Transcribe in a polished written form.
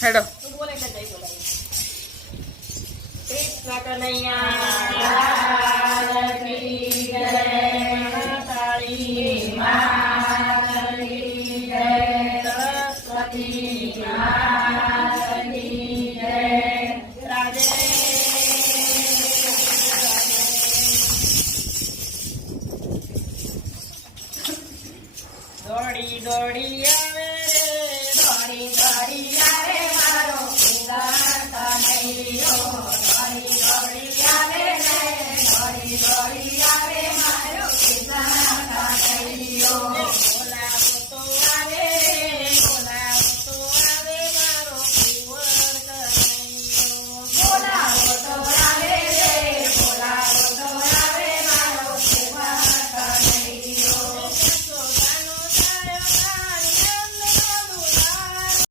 હેડો તું બોલે કે જઈ બોલાય કૃષ્ણ કનૈયા કી જય કાળી માતા કી જય સરસ્વતી માતા કી જય રાધે દોડી દોડી આવે રે દોડી દોડી આવે મારો કનૈયો